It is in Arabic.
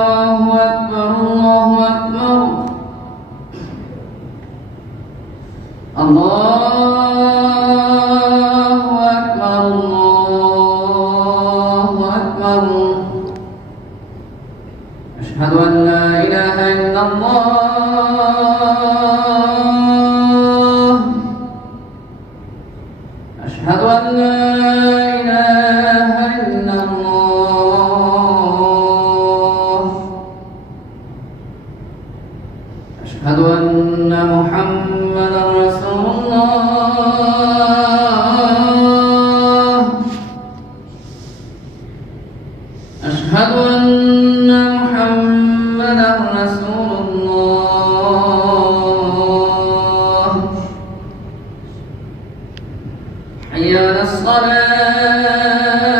الله أكبر الله أكبر الله أكبر الله أكبر أشهد أن لا إله إلا الله أشهد أن لا إله إلا الله أشهد أن محمدا رسول الله أشهد أن محمدا رسول الله حي على الصلاة